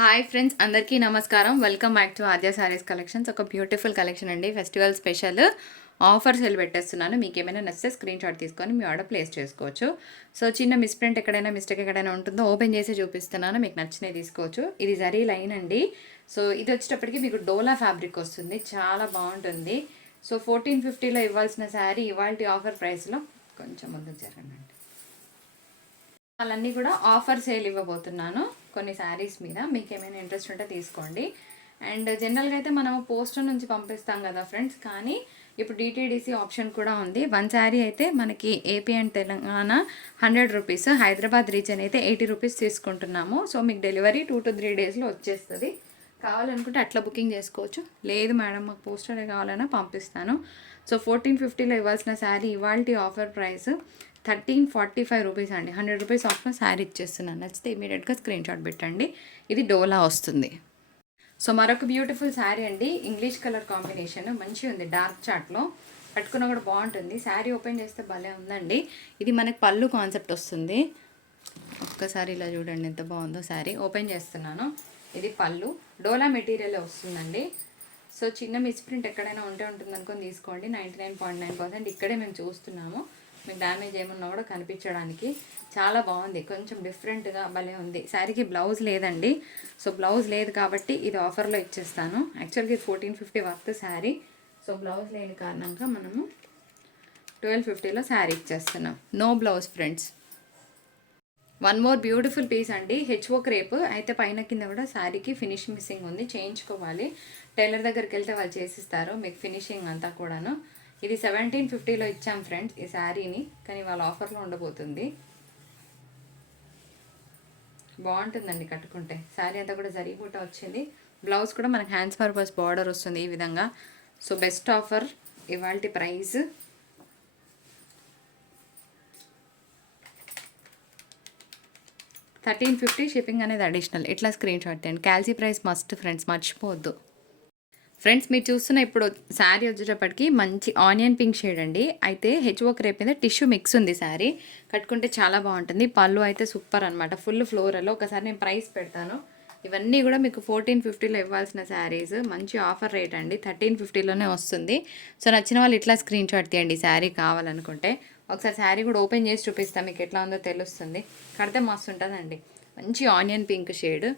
Hi friends అందరికీ నమస్కారం. Welcome back to Aadya sarees collections. ఒక బ్యూటిఫుల్ కలెక్షన్ అండి. ఫెస్టివల్ స్పెషల్ ఆఫర్ సేల్ పెట్టేస్తున్నాను. మీకు ఏమైనా నచ్చితే స్క్రీన్ షాట్ తీసుకొని మీ ఆర్డర్ ప్లేస్ చేసుకోవచ్చు. సో చిన్న మిస్ప్రింట్ ఎక్కడైనా మిస్టేక్ ఎక్కడైనా ఉంటుందో ఓపెన్ చేసి చూపిస్తున్నాను. మీకు నచ్చినవి తీసుకోవచ్చు. ఇది జరీ లైన్ అండి. సో ఇది వచ్చేటప్పటికి మీకు డోలా ఫ్యాబ్రిక్ వస్తుంది. చాలా బాగుంటుంది. సో ఫోర్టీన్ ఫిఫ్టీలో ఇవ్వాల్సిన శారీ ఇవాళ ఆఫర్ ప్రైస్లో కొంచెం ముందుకు జరగండి. వాళ్ళన్నీ కూడా ఆఫర్ సేల్ ఇవ్వబోతున్నాను. కొన్ని శారీస్ మీద మీకు ఏమైనా ఇంట్రెస్ట్ ఉంటే తీసుకోండి. అండ్ జనరల్గా అయితే మనం పోస్టర్ నుంచి పంపిస్తాం కదా ఫ్రెండ్స్ కానీ ఇప్పుడు డిటీడీసీ ఆప్షన్ కూడా ఉంది. వన్ శారీ అయితే మనకి AP and Telangana hundred rupees Hyderabad region అయితే ఎయిటీ రూపీస్ తీసుకుంటున్నాము. సో మీకు డెలివరీ టూ టు త్రీ డేస్లో వచ్చేస్తుంది. కావాలనుకుంటే అట్లా బుకింగ్ చేసుకోవచ్చు. లేదు మేడం మాకు పోస్టరే కావాలన్నా పంపిస్తాను. సో ఫోర్టీన్ ఫిఫ్టీలో ఇవ్వాల్సిన శారీ ఇవాళ offer price thirteen forty five rupees అండి. హండ్రెడ్ రూపీస్ ఆఫ్లో శారీ ఇచ్చేస్తున్నాను. నచ్చితే ఇమీడియట్గా స్క్రీన్ షాట్ పెట్టండి. ఇది డోలా వస్తుంది. సో మరొక బ్యూటిఫుల్ శారీ అండి. English colour combination. మంచిగా ఉంది డార్క్ చాట్లో. కట్టుకున్న కూడా బాగుంటుంది. శారీ ఓపెన్ చేస్తే భలే ఉందండి. ఇది మనకి పళ్ళు కాన్సెప్ట్ వస్తుంది. ఒక్కసారి ఇలా చూడండి ఎంత బాగుందో శారీ. ఓపెన్ చేస్తున్నాను. ఇది పళ్ళు. డోలా మెటీరియల్ వస్తుందండి. సో చిన్న మిస్ప్రింట్ ఎక్కడైనా ఉంటే ఉంటుంది అనుకొని తీసుకోండి. Ninety nine point nine percent ఇక్కడే మేము చూస్తున్నాము. మీకు డ్యామేజ్ ఏమన్నా కూడా కనిపించడానికి చాలా బాగుంది. కొంచెం డిఫరెంట్గా భలే ఉంది. శారీకి బ్లౌజ్ లేదండి. సో బ్లౌజ్ లేదు కాబట్టి ఇది ఆఫర్లో ఇచ్చేస్తాను. యాక్చువల్గా ఇది fourteen fifty worth sari. So blouse లేని కారణంగా మనము ట్వెల్వ్ ఫిఫ్టీలో శారీ ఇచ్చేస్తున్నాం. No blouse friends one more beautiful piece అండి. హెచ్ఓ క్రేప్ అయితే పైన కింద కూడా శారీకి ఫినిష్ మిస్సింగ్ ఉంది. చేయించుకోవాలి. టైలర్ దగ్గరికి వెళ్తే వాళ్ళు చేసిస్తారు. మీకు ఫినిషింగ్ అంతా కూడాను. ఇది సెవెంటీన్ ఫిఫ్టీలో ఇచ్చాం ఫ్రెండ్స్ ఈ శారీని కానీ వాళ్ళ ఆఫర్లో ఉండబోతుంది. బాగుంటుందండి కట్టుకుంటే. శారీ అంతా కూడా జరిగిపోతా వచ్చింది. బ్లౌజ్ కూడా మనకి హ్యాండ్స్ పర్పస్ బార్డర్ వస్తుంది ఈ విధంగా. సో బెస్ట్ ఆఫర్ ఇవాళ ప్రైస్ థర్టీన్ ఫిఫ్టీ షిప్పింగ్ అనేది అడిషనల్ ఇట్లా స్క్రీన్ షాట్ తీయండి. క్యాల్సీ ప్రైస్ మస్ట్ ఫ్రెండ్స్ మర్చిపోవద్దు. ఫ్రెండ్స్ మీరు చూస్తున్న ఇప్పుడు శారీ వచ్చేటప్పటికి మంచి ఆనియన్ పింక్ షేడ్ అండి. అయితే హెచ్ఓ క్రేప్ మీద టిష్యూ మిక్స్ ఉంది శారీ. కట్టుకుంటే చాలా బాగుంటుంది. పళ్ళు అయితే సూపర్ అనమాట ఫుల్ ఫ్లోరల్లో ఒకసారి నేను ప్రైస్ పెడతాను. ఇవన్నీ కూడా మీకు ఫోర్టీన్ ఫిఫ్టీలో ఇవ్వాల్సిన శారీస్. మంచి ఆఫర్ రేట్ అండి. థర్టీన్ ఫిఫ్టీలోనే వస్తుంది. సో నచ్చిన వాళ్ళు ఇట్లా స్క్రీన్ షాట్ తీయండి. శారీ కావాలనుకుంటే. ఒకసారి శారీ కూడా ఓపెన్ చేసి చూపిస్తాను మీకు ఎట్లా ఉందో తెలుస్తుంది. కడితే మస్తు ఉంటుందండి. మంచి ఆనియన్ పింక్ షేడ్.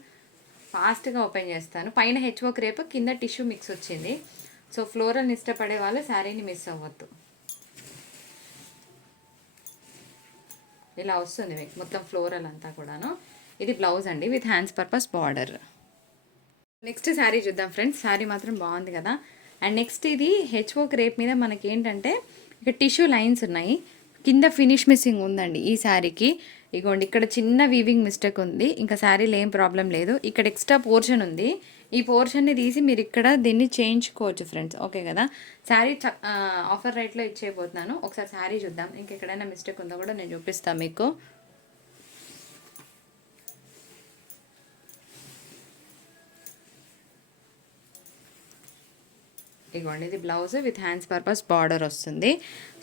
ఫాస్ట్గా ఓపెన్ చేస్తాను. పైన హెచ్ఓ క్రేప్ కింద టిష్యూ మిక్స్ వచ్చింది. సో ఫ్లోరల్ని ఇష్టపడే వాళ్ళు శారీని మిస్ అవ్వద్దు. ఇలా వస్తుంది మీకు మొత్తం ఫ్లోరల్ అంతా కూడాను. ఇది బ్లౌజ్ అండి with hands purpose border. Next sari చూద్దాం ఫ్రెండ్స్. శారీ మాత్రం బాగుంది కదా. అండ్ నెక్స్ట్ ఇది హెచ్ఓ క్రేప్ మీద మనకి ఏంటంటే ఇక టిష్యూ లైన్స్ ఉన్నాయి. కింద ఫినిష్ మిస్సింగ్ ఉందండి ఈ శారీకి. ఇగోండి ఇక్కడ చిన్న వీవింగ్ మిస్టేక్ ఉంది. ఇంకా శారీలో ఏం ప్రాబ్లం లేదు. ఇక్కడ ఎక్స్ట్రా పోర్షన్ ఉంది. ఈ పోర్షన్ని తీసి మీరు ఇక్కడ దీన్ని చేయించుకోవచ్చు ఫ్రెండ్స్ ఓకే కదా? శారీ ఆఫర్ రేట్లో ఇచ్చేయబోతున్నాను. ఒకసారి శారీ చూద్దాం. ఇంకెక్కడైనా మిస్టేక్ ఉందో కూడా నేను చూపిస్తాను మీకు. ఇగోండి ఇది blouse with hands purpose border వస్తుంది.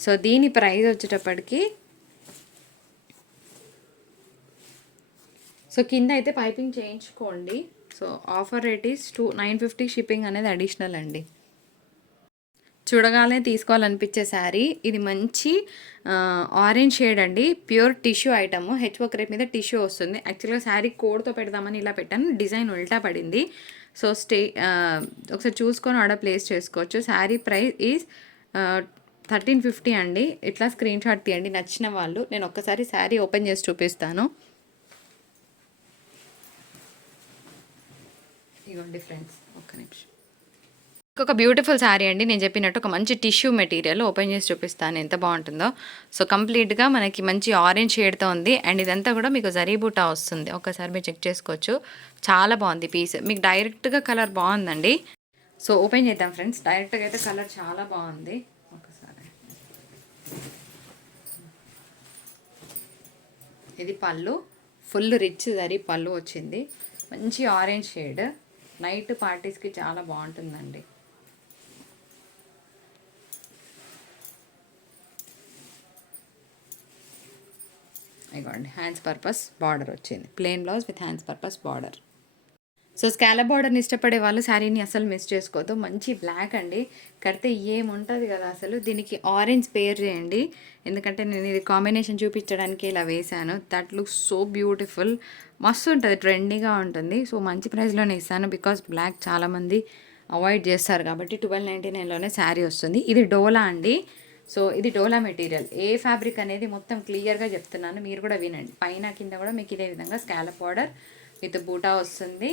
సో దీని ప్రైస్ వచ్చేటప్పటికి సో కింద అయితే పైపింగ్ చేయించుకోండి. So offer rate is two nine fifty shipping అనేది అడిషనల్ అండి. చూడగానే తీసుకోవాలనిపించే శారీ. ఇది మంచి ఆరెంజ్ షేడ్ అండి. Pure tissue item. HO crepe మీద టిష్యూ వస్తుంది. యాక్చువల్గా శారీ కోడ్తో పెడదామని ఇలా పెట్టాను. డిజైన్ ఉల్టా పడింది. సో స్టే ఒకసారి చూసుకొని ఆర్డర్ ప్లేస్ చేసుకోవచ్చు. Sari price is thirteen fifty అండి. ఇట్లా స్క్రీన్ షాట్ తీయండి. నచ్చిన వాళ్ళు నేను ఒక్కసారి శారీ ఓపెన్ చేసి చూపిస్తాను. ఇవ్వండి ఫ్రెండ్స్ ఒక్క నిమిషం. ఇంకొక బ్యూటిఫుల్ శారీ అండి. నేను చెప్పినట్టు ఒక మంచి టిష్యూ మెటీరియల్ ఓపెన్ చేసి చూపిస్తాను. ఎంత బాగుంటుందో. సో కంప్లీట్గా మనకి మంచి ఆరెంజ్ షేడ్తో ఉంది. అండ్ ఇదంతా కూడా మీకు జరీబూటా వస్తుంది. ఒకసారి మీరు చెక్ చేసుకోవచ్చు. చాలా బాగుంది పీస్ మీకు డైరెక్ట్గా కలర్ బాగుందండి. సో ఓపెన్ చేద్దాం ఫ్రెండ్స్ డైరెక్ట్గా అయితే కలర్ చాలా బాగుంది. ఒకసారి ఇది పళ్ళు. ఫుల్ రిచ్ జరీ పళ్ళు వచ్చింది. మంచి ఆరెంజ్ షేడ్ నైట్ పార్టీస్కి చాలా బాగుంటుందండి. ఇగోండి హ్యాండ్స్ పర్పస్ బార్డర్ వచ్చింది. Plain blouse with hands purpose border. So scallop బార్డర్ని ఇష్టపడే వాళ్ళు శారీని అసలు మిస్ చేసుకోవద్దు. మంచి బ్లాక్ అండి. కడితే ఏముంటుంది కదా అసలు. దీనికి ఆరెంజ్ పేర్ చేయండి. ఎందుకంటే నేను ఇది కాంబినేషన్ చూపించడానికి ఇలా వేశాను. దట్ లుక్ సో బ్యూటిఫుల్ మస్తు ఉంటుంది ట్రెండీగా ఉంటుంది. సో మంచి ప్రైస్లోనే ఇస్తాను బికాస్ బ్లాక్ చాలామంది అవాయిడ్ చేస్తారు కాబట్టి ట్వెల్వ్ నైంటీ నైన్లోనే శారీ వస్తుంది. ఇది డోలా అండి. సో ఇది డోలా మెటీరియల్. ఏ ఫ్యాబ్రిక్ అనేది మొత్తం క్లియర్గా చెప్తున్నాను. మీరు కూడా వినండి. పైన కింద కూడా మీకు ఇదే విధంగా స్కాలప్ బార్డర్ విత్ బూటా వస్తుంది.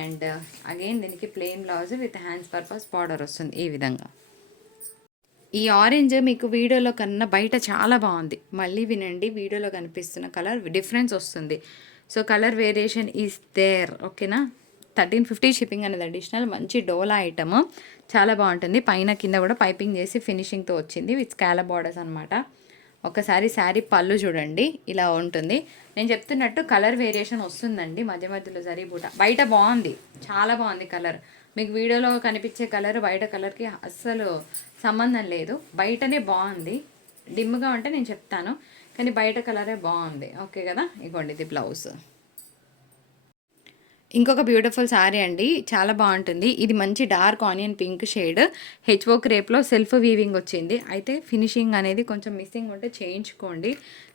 అండ్ అగైన్ దీనికి plain blouse with hands purpose border వస్తుంది ఈ విధంగా. ఈ ఆరెంజ్ మీకు వీడియోలో కన్నా బయట చాలా బాగుంది. మళ్ళీ వినండి వీడియోలో కనిపిస్తున్న కలర్ డిఫరెన్స్ వస్తుంది. So colour variation is there ఓకేనా థర్టీన్ ఫిఫ్టీ షిప్పింగ్ అనేది అడిషనల్ మంచి డోలా ఐటమ్ చాలా బాగుంటుంది. పైన కింద కూడా పైపింగ్ చేసి ఫినిషింగ్తో వచ్చింది విత్ స్కాల బార్డర్స్ అనమాట ఒకసారి శారీ పళ్ళు చూడండి ఇలా ఉంటుంది. నేను చెప్తున్నట్టు కలర్ వేరియేషన్ వస్తుందండి మధ్య మధ్యలో జరీ బూట బయట బాగుంది చాలా బాగుంది కలర్. మీకు వీడియోలో కనిపించే కలర్ బయట కలర్కి అస్సలు సంబంధం లేదు. బయటనే బాగుంది డిమ్గా ఉంటే నేను చెప్తాను. కానీ బయట కలరే బాగుంది. ఓకే కదా? ఇగోండి ఇది బ్లౌజ్. ఇంకొక బ్యూటిఫుల్ శారీ అండి. చాలా బాగుంటుంది. ఇది మంచి dark onion pink shade. HO క్రేప్లో self weaving వచ్చింది. అయితే ఫినిషింగ్ అనేది కొంచెం మిస్సింగ్ ఉంటే చేయించుకోండి.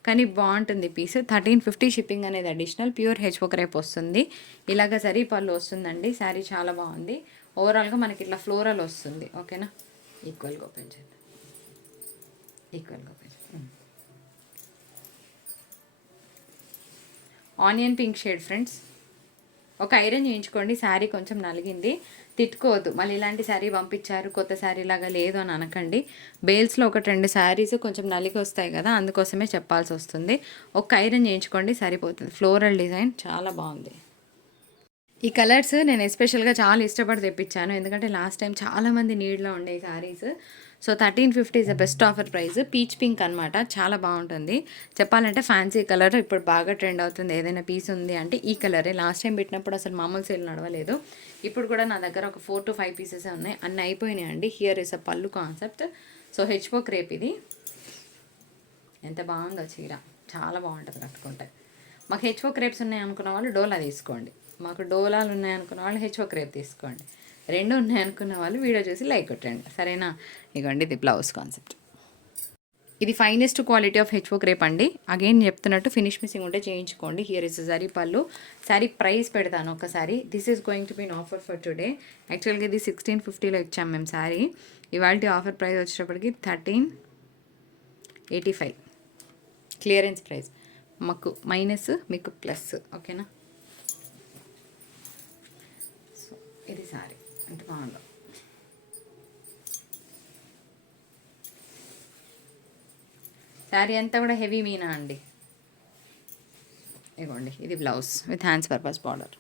కానీ బాగుంటుంది పీస్. థర్టీన్ ఫిఫ్టీ షిప్పింగ్ అనేది అడిషనల్. ప్యూర్ హెచ్ఓ క్రేప్ వస్తుంది. ఇలాగ సరీ పళ్ళు వస్తుందండి. శారీ చాలా బాగుంది. ఓవరాల్గా మనకి ఇట్లా ఫ్లోరల్ వస్తుంది. ఓకేనా? ఈక్వల్గా ఓపెన్ చేద్దాం. ఈక్వల్గా open onion pink shade friends ఒక ఐరన్ చేయించుకోండి శారీ కొంచెం నలిగింది. తిట్టుకోవద్దు. మళ్ళీ ఇలాంటి శారీ పంపించారు కొత్త శారీ లాగా లేదు అని అనకండి. బేల్స్లో ఒక రెండు శారీస్ కొంచెం నలిగి వస్తాయి కదా అందుకోసమే చెప్పాల్సి వస్తుంది. ఒక ఐరన్ చేయించుకోండి సరిపోతుంది. ఫ్లోరల్ డిజైన్ చాలా బాగుంది. ఈ కలర్స్ నేను ఎస్పెషల్గా చాలా ఇష్టపడి తెప్పించాను. ఎందుకంటే లాస్ట్ టైం చాలామంది నీడ్లో ఉండే saris. So thirteen fifty is the best offer price. Peach pink అనమాట చాలా బాగుంటుంది. చెప్పాలంటే ఫ్యాన్సీ కలర్ ఇప్పుడు బాగా ట్రెండ్ అవుతుంది. ఏదైనా పీస్ ఉంది అంటే ఈ కలరే. లాస్ట్ టైం పెట్టినప్పుడు అసలు మామూలు సేల్ నడవలేదు. ఇప్పుడు కూడా నా దగ్గర ఒక ఫోర్ టు ఫైవ్ పీసెస్ ఉన్నాయి. అన్నీ అయిపోయినాయి అండి. హియర్ ఇస్ అ పళ్ళు కాన్సెప్ట్ సో హెచ్పో క్రేప్ ఇది. ఎంత బాగుందో చీర. చాలా బాగుంటుంది కట్టుకుంటే. మాకు హెచ్ఓ క్రేప్స్ ఉన్నాయి అనుకున్న వాళ్ళు డోలా తీసుకోండి. మాకు డోలాలు ఉన్నాయి అనుకున్న వాళ్ళు హెచ్ఓ క్రేప్ తీసుకోండి. రెండు ఉన్నాయి అనుకున్న వాళ్ళు వీడియో చూసి లైక్ కొట్టండి. సరేనా? ఇగోండి ఇది బ్లౌజ్ కాన్సెప్ట్ ఇది finest quality of HO crepe అండి. అగైన్ చెప్తున్నట్టు ఫినిష్ మిస్సింగ్ ఉంటే చేయించుకోండి. హియర్ ఇస్ సారీ పళ్ళు సారీ ప్రైస్ పెడతాను ఒకసారి. This is going to be offer for today యాక్చువల్గా ఇది సిక్స్టీన్ ఫిఫ్టీలో ఇచ్చాం మేము సారీ ఇవాళ ఆఫర్ ప్రైస్ వచ్చేటప్పటికి thirteen eighty five clearance price మాకు మైనస్ మీకు ప్లస్ ఓకేనా సో ఇది సారీ అంటే. బాగుంది శారీ అంతా కూడా హెవీ మీనా అండి? ఇగోండి ఇది blouse with hands purpose border.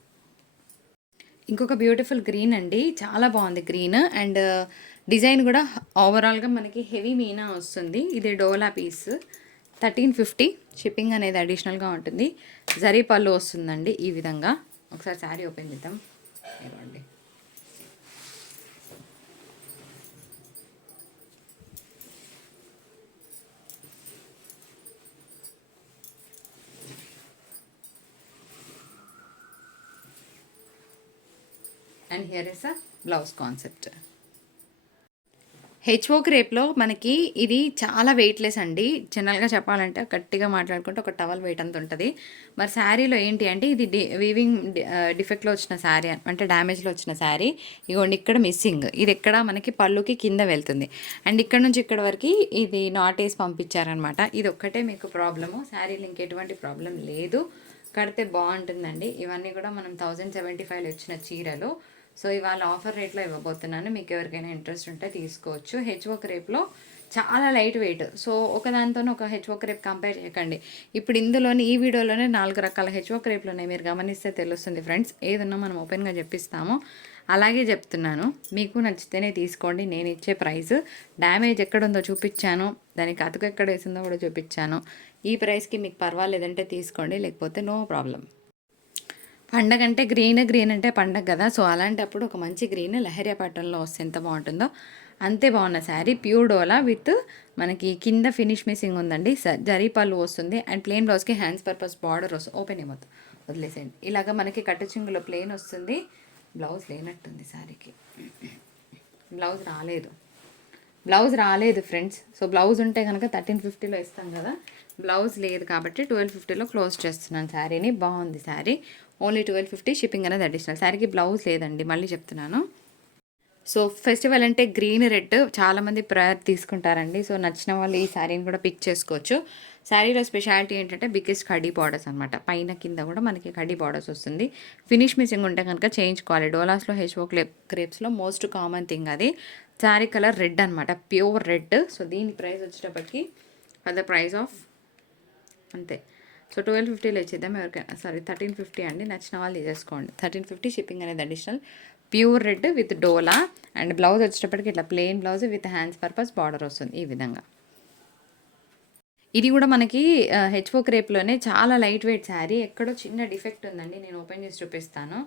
ఇంకొక బ్యూటిఫుల్ గ్రీన్ అండి చాలా బాగుంది గ్రీన్. అండ్ డిజైన్ కూడా ఓవరాల్గా మనకి హెవీ మీనా వస్తుంది. ఇది డోలా పీస్. థర్టీన్ ఫిఫ్టీ షిప్పింగ్ అనేది అడిషనల్గా ఉంటుంది. జరీ పళ్ళు వస్తుందండి ఈ విధంగా. ఒకసారి శారీ ఓపెన్ చేద్దాం. ఇవ్వండి and here is a blouse concept HO క్రేప్లో మనకి ఇది చాలా వెయిట్లెస్ అండి. జనరల్గా చెప్పాలంటే గట్టిగా మాట్లాడుకుంటే ఒక టవల్ వెయిట్ అంత ఉంటుంది. మరి శారీలో ఏంటి అంటే ఇది డి వీవింగ్ డిఫెక్ట్లో వచ్చిన శారీ అంటే డ్యామేజ్లో వచ్చిన శారీ ఇగోండి ఇక్కడ మిస్సింగ్ ఇది ఎక్కడ మనకి పళ్ళుకి కింద వెళ్తుంది. అండ్ ఇక్కడ నుంచి ఇక్కడ వరకు ఇది నాట్ వేసి పంపించారనమాట ఇది ఒక్కటే మీకు ప్రాబ్లము శారీలు ఇంకెటువంటి ప్రాబ్లం లేదు. కడితే బాగుంటుందండి. ఇవన్నీ కూడా మనం థౌజండ్ సెవెంటీ ఫైవ్లో వచ్చిన చీరలు. సో ఇవాళ ఆఫర్ రేట్లో ఇవ్వబోతున్నాను. మీకు ఎవరికైనా ఇంట్రెస్ట్ ఉంటే తీసుకోవచ్చు. హెచ్ఓ క్రేప్లో చాలా లైట్ వెయిట్. సో ఒకదానితో ఒక హెచ్ఓ క్రేప్ కంపేర్ చేయకండి. ఇప్పుడు ఇందులోని ఈ వీడియోలోనే నాలుగు రకాల హెచ్ఓ క్రేప్లు ఉన్నాయి. మీరు గమనిస్తే తెలుస్తుంది ఫ్రెండ్స్. ఏదన్నా మనం ఓపెన్గా చెప్పిస్తాము. అలాగే చెప్తున్నాను. మీకు నచ్చితేనే తీసుకోండి. నేను ఇచ్చే ప్రైస్. డ్యామేజ్ ఎక్కడుందో చూపించాను. దానికి అతుకు ఎక్కడ వేసిందో కూడా చూపించాను. ఈ ప్రైస్కి మీకు పర్వాలేదంటే తీసుకోండి. లేకపోతే నో ప్రాబ్లం పండగ అంటే గ్రీన్ గ్రీన్ అంటే పండగ కదా. సో అలాంటప్పుడు ఒక మంచి గ్రీన్ లహరియా ప్యాటర్న్లో వస్తే ఎంత బాగుంటుందో. అంతే బాగున్న శారీ ప్యూర్ డోలా విత్ మనకి కింద ఫినిష్ మిస్సింగ్ ఉందండి. జరీ పళ్ళు వస్తుంది. అండ్ ప్లెయిన్ బ్లౌజ్కి హ్యాండ్స్ పర్పస్ బార్డర్ వస్తుంది ఓపెన్ ఏమవుతుంది వదిలేసేయండి. ఇలాగ మనకి కట్టుచింగులో ప్లెయిన్ వస్తుంది. బ్లౌజ్ లేనట్టుంది శారీకి. బ్లౌజ్ రాలేదు. బ్లౌజ్ రాలేదు ఫ్రెండ్స్. సో బ్లౌజ్ ఉంటే కనుక థర్టీన్ ఫిఫ్టీలో ఇస్తాం కదా. బ్లౌజ్ లేదు కాబట్టి ట్వెల్వ్ ఫిఫ్టీలో క్లోజ్ చేస్తున్నాను శారీని. బాగుంది sari. Only twelve fifty shipping అనేది అడిషనల్. శారీకి బ్లౌజ్ లేదండి మళ్ళీ చెప్తున్నాను. సో ఫెస్టివల్ అంటే గ్రీన్ రెడ్ చాలామంది ప్రయర్ తీసుకుంటారండి. సో నచ్చిన వాళ్ళు ఈ శారీని కూడా పిక్ చేసుకోవచ్చు. శారీలో స్పెషాలిటీ ఏంటంటే బిగ్గెస్ట్ కడీ బార్డర్స్ అనమాట పైన కింద కూడా మనకి కడీ బార్డర్స్ వస్తుంది. ఫినిష్ మిస్సింగ్ ఉంటే కనుక చేయించుకోవాలి డోలాస్లో హెచ్ఓ క్లేప్ క్రేప్స్లో మోస్ట్ కామన్ థింగ్ అది. శారీ కలర్ రెడ్ అనమాట ప్యూర్ రెడ్. సో దీని ప్రైస్ వచ్చేటప్పటికి ఫర్ ద ప్రైస్ ఆఫ్ అంతే. సో ట్వెల్వ్ ఫిఫ్టీలో ఇచ్చేద్దాం ఎవరికైనా. సారీ థర్టీన్ ఫిఫ్టీ అండి. నచ్చిన వాళ్ళు తీసేసుకోండి. థర్టీన్ ఫిఫ్టీ షిప్పింగ్ అనేది అడిషనల్ ప్యూర్ రెడ్ విత్ డోలా అండ్ బ్లౌజ్ వచ్చేటప్పటికి ఇట్లా plain blouse with hands purpose border వస్తుంది ఈ విధంగా. ఇది కూడా మనకి హెచ్ఓ క్రేప్లోనే చాలా లైట్ వెయిట్ శారీ ఎక్కడో చిన్న డిఫెక్ట్ ఉందండి. నేను ఓపెన్ చేసి చూపిస్తాను.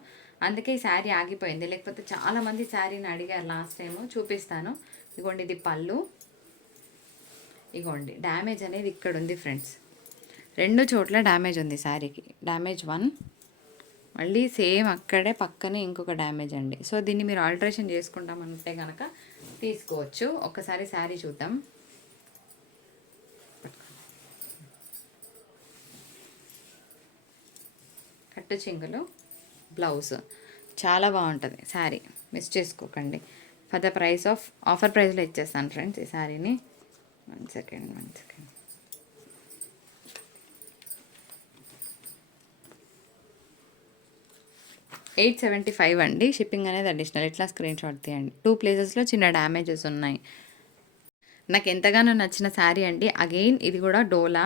అందుకే ఈ శారీ ఆగిపోయింది. లేకపోతే చాలామంది శారీని అడిగారు లాస్ట్ టైం చూపిస్తాను. ఇగోండి ఇది పళ్ళు. ఇగోండి డ్యామేజ్ అనేది ఇక్కడ ఉంది ఫ్రెండ్స్ రెండు చోట్ల డ్యామేజ్ ఉంది శారీకి. డ్యామేజ్ వన్ మళ్ళీ సేమ్ అక్కడే పక్కనే ఇంకొక డ్యామేజ్ అండి. సో దీన్ని మీరు ఆల్టరేషన్ చేసుకుంటామంటే కనుక తీసుకోవచ్చు. ఒకసారి శారీ చూద్దాం. కట్టు చింగులు బ్లౌజ్. చాలా బాగుంటుంది శారీ. మిస్ చేసుకోకండి. For the price of offer ప్రైస్లో ఇచ్చేస్తాను ఫ్రెండ్స్ ఈ శారీని. One second one second. Eight seventy five అండి. షిప్పింగ్ అనేది అడిషనల్ ఇట్లా స్క్రీన్ షాట్ తీయండి. టూ ప్లేసెస్లో చిన్న డ్యామేజెస్ ఉన్నాయి. నాకు ఎంతగానో నచ్చిన శారీ అండి. అగైన్ ఇది కూడా డోలా.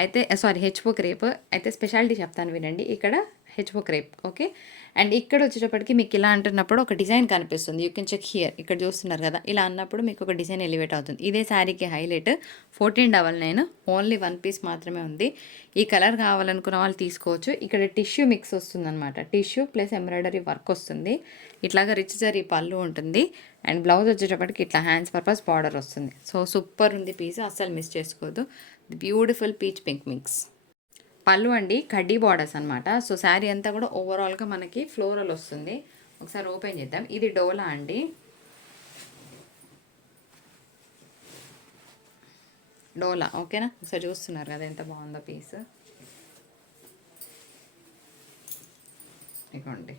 అయితే సారీ హెచ్ఓ క్రేప్ అయితే స్పెషాలిటీ చెప్తాను వినండి. ఇక్కడ హెచ్ఓ క్రేప్ ఓకే అండ్ ఇక్కడ వచ్చేటప్పటికి మీకు ఇలా అంటున్నప్పుడు ఒక డిజైన్ కనిపిస్తుంది. యూ కెన్ చెక్ హియర్ ఇక్కడ చూస్తున్నారు కదా? ఇలా అన్నప్పుడు మీకు ఒక డిజైన్ ఎలివేట్ అవుతుంది. ఇదే శారీకి highlight fourteen double nine only one piece మాత్రమే ఉంది. ఈ కలర్ కావాలనుకున్న వాళ్ళు తీసుకోవచ్చు. ఇక్కడ టిష్యూ మిక్స్ వస్తుంది అనమాట టిష్యూ ప్లస్ ఎంబ్రాయిడరీ వర్క్ వస్తుంది. ఇట్లాగా రిచ్ జరీ పళ్ళు ఉంటుంది. అండ్ బ్లౌజ్ వచ్చేటప్పటికి ఇట్లా హ్యాండ్స్ పర్పస్ బార్డర్ వస్తుంది. సో సూపర్ ఉంది పీస్ అస్సలు మిస్ చేసుకోవద్దు బ్యూటిఫుల్ పీచ్ పింక్ మిక్స్ పళ్ళు అండి కడ్డీ బార్డర్స్ అనమాట సో శారీ అంతా కూడా ఓవరాల్గా మనకి ఫ్లోరల్ వస్తుంది. ఒకసారి ఓపెన్ చేద్దాం. ఇది డోలా అండి. డోలా ఓకేనా ఒకసారి చూస్తున్నారు కదా ఎంత బాగుందో పీస్ ఇదిగోండి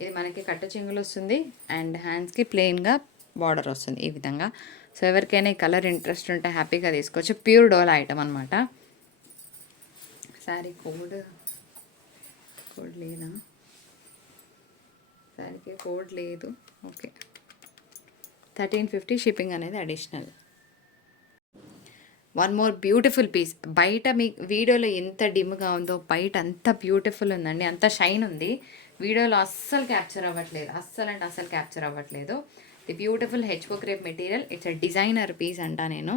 ఇది మనకి కట్ట చెంగులు వస్తుంది అండ్ హ్యాండ్స్కి ప్లెయిన్గా బార్డర్ వస్తుంది ఈ విధంగా. సో ఎవరికైనా ఈ కలర్ ఇంట్రెస్ట్ ఉంటే హ్యాపీగా తీసుకోవచ్చు. ప్యూర్ డోలా ఐటమ్ అనమాట శారీ కోడ్ కోడ్ లేదా? శారీకి కోడ్ లేదు. ఓకే. థర్టీన్ ఫిఫ్టీ షిప్పింగ్ అనేది additional. One more beautiful piece. బయట మీ వీడియోలో ఎంత డిమ్గా ఉందో బయట అంత బ్యూటిఫుల్ ఉందండి. అంత షైన్ ఉంది. వీడియోలో అస్సలు క్యాప్చర్ అవ్వట్లేదు. అస్సలు అంటే అస్సలు క్యాప్చర్ అవ్వట్లేదు. The beautiful HO crepe material it's a designer piece అంట నేను.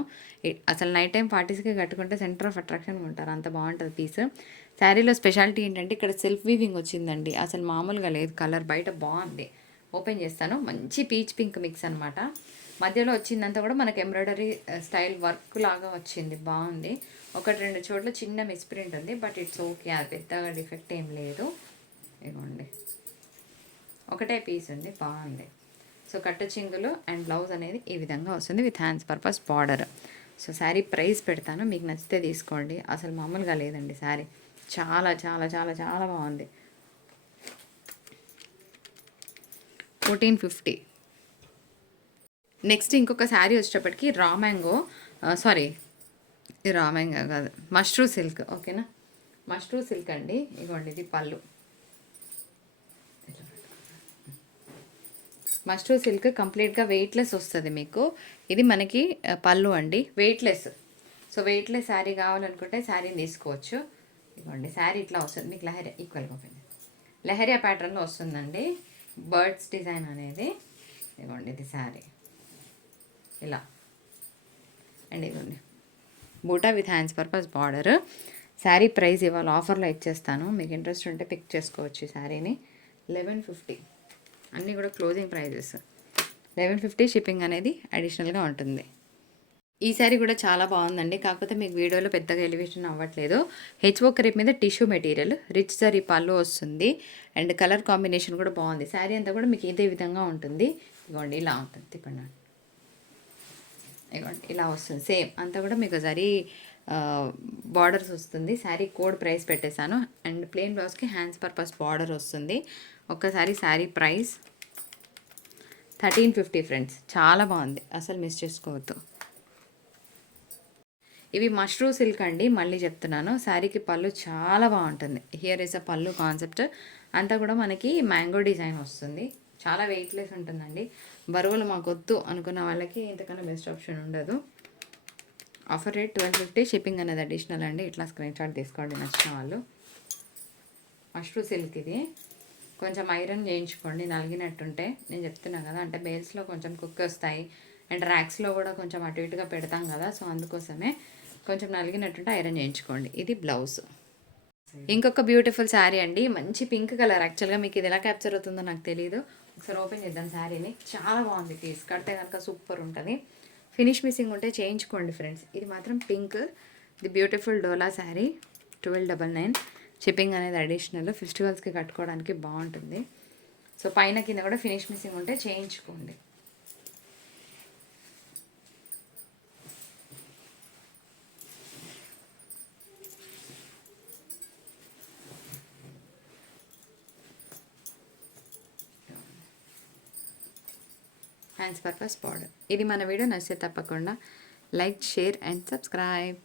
అసలు నైట్ టైం పార్టీస్కి కట్టుకుంటే సెంటర్ ఆఫ్ అట్రాక్షన్ ఉంటారు. అంత బాగుంటుంది పీస్ శారీలో స్పెషాలిటీ ఏంటంటే ఇక్కడ సెల్ఫ్ వీవింగ్ వచ్చిందండి. అసలు మామూలుగా లేదు. కలర్ బయట బాగుంది. ఓపెన్ చేస్తాను. మంచి పీచ్ పింక్ మిక్స్ అనమాట మధ్యలో వచ్చిందంతా కూడా మనకు ఎంబ్రాయిడరీ స్టైల్ వర్క్ లాగా వచ్చింది. బాగుంది. ఒకటి రెండు చోట్ల చిన్న మిస్ప్రింట్ ఉంది. బట్ ఇట్స్ ఓకే అది పెద్దగా డిఫెక్ట్ ఏం లేదు. ఇదిగోండి ఒకటే పీస్ ఉంది. బాగుంది. సో కట్టు చింగులు అండ్ బ్లౌజ్ అనేది ఈ విధంగా వస్తుంది with hands purpose border. So sari price పెడతాను మీకు నచ్చితే తీసుకోండి. అసలు మామూలుగా లేదండి శారీ. చాలా చాలా చాలా చాలా బాగుంది. Fourteen fifty. నెక్స్ట్ ఇంకొక శారీ వచ్చేటప్పటికి రా మ్యాంగో సారీ ఇది రా మ్యాంగో కాదు మష్రూ సిల్క్ ఓకేనా? మష్రూ సిల్క్ అండి. ఇగోండి ఇది పళ్ళు. మస్టూ సిల్క్ కంప్లీట్గా వెయిట్లెస్ వస్తుంది మీకు. ఇది మనకి పళ్ళు అండి. వెయిట్లెస్. సో వెయిట్లెస్ శారీ కావాలనుకుంటే శారీని తీసుకోవచ్చు. ఇవ్వండి శారీ ఇట్లా వస్తుంది. మీకు లహరియా ఈక్వల్గా ఓపెన్ లహరియా ప్యాటర్న్లో వస్తుందండి. బర్డ్స్ డిజైన్ అనేది. ఇవ్వండి ఇది శారీ. ఇలా. అండ్ ఇవ్వండి బూటా with hands purpose border. Sari price ఇవాళ ఆఫర్లో ఇచ్చేస్తాను. మీకు ఇంట్రెస్ట్ ఉంటే పిక్ చేసుకోవచ్చు ఈ శారీని. Eleven fifty. అన్నీ కూడా closing prices eleven fifty shipping అనేది అడిషనల్గా ఉంటుంది. ఈ శారీ కూడా చాలా బాగుందండి. కాకపోతే మీకు వీడియోలో పెద్దగా ఎలివేషన్ అవ్వట్లేదు. హెచ్ఓ క్రేప్ మీద టిష్యూ మెటీరియల్ రిచ్ సారీ పళ్ళు వస్తుంది. అండ్ కలర్ కాంబినేషన్ కూడా బాగుంది. శారీ అంతా కూడా మీకు ఇదే విధంగా ఉంటుంది. ఇదిగోండి ఇలా ఉంటుంది. తిప్పండి. ఇదిగోండి ఇలా వస్తుంది. సేమ్ అంతా కూడా మీకు జరీ బార్డర్స్ వస్తుంది. శారీ కోడ్ ప్రైస్ పెట్టేశాను. అండ్ ప్లెయిన్ బ్లౌజ్కి హ్యాండ్స్ పర్పస్ బార్డర్ వస్తుంది. ఒక్కసారి sari price thirteen fifty friends. చాలా బాగుంది. అసలు మిస్ చేసుకోవద్దు. ఇవి మష్రూ సిల్క్ అండి. మళ్ళీ చెప్తున్నాను. శారీకి పళ్ళు చాలా బాగుంటుంది. హియర్ ఇస్ అ పళ్ళు కాన్సెప్ట్ అంతా కూడా మనకి మ్యాంగో డిజైన్ వస్తుంది. చాలా వెయిట్లెస్ ఉంటుందండి. బరువులు మాకు వద్దు అనుకున్న వాళ్ళకి ఇంతకన్నా బెస్ట్ ఆప్షన్ ఉండదు. Offer rate twelve fifty shipping అనేది అడిషనల్ అండి. ఇట్లా స్క్రీన్ షాట్ తీసుకోండి నచ్చిన వాళ్ళు. మష్రూ సిల్క్ ఇది. కొంచెం ఐరన్ చేయించుకోండి నలిగినట్టుంటే. నేను చెప్తున్నా కదా అంటే బేల్స్లో కొంచెం కుక్ వస్తాయి. అండ్ ర్యాక్స్లో కూడా కొంచెం అటు ఇటుగా పెడతాం కదా సో అందుకోసమే కొంచెం నలిగినట్టుంటే ఐరన్ చేయించుకోండి. ఇది బ్లౌజ్. ఇంకొక బ్యూటిఫుల్ శారీ అండి. మంచి పింక్ కలర్. యాక్చువల్గా మీకు ఇది ఎలా క్యాప్చర్ అవుతుందో నాకు తెలియదు ఒకసారి ఓపెన్ చేద్దాం శారీని. చాలా బాగుంది పీస్. కడితే కనుక సూపర్ ఉంటుంది. ఫినిష్ మిస్సింగ్ ఉంటే చేయించుకోండి ఫ్రెండ్స్. ఇది మాత్రం pink. The beautiful dola sari. Twelve double nine. Shipping అనేది అడిషనల్ ఫెస్టివల్స్కి కట్టుకోవడానికి బాగుంటుంది. సో పైన కింద కూడా ఫినిష్ మిస్సింగ్ ఉంటే చేయించుకోండి. హ్యాండ్స్ పర్పస్ పౌడర్ ఇది మన వీడియో నచ్చితే తప్పకుండా లైక్ షేర్ అండ్ సబ్స్క్రైబ్.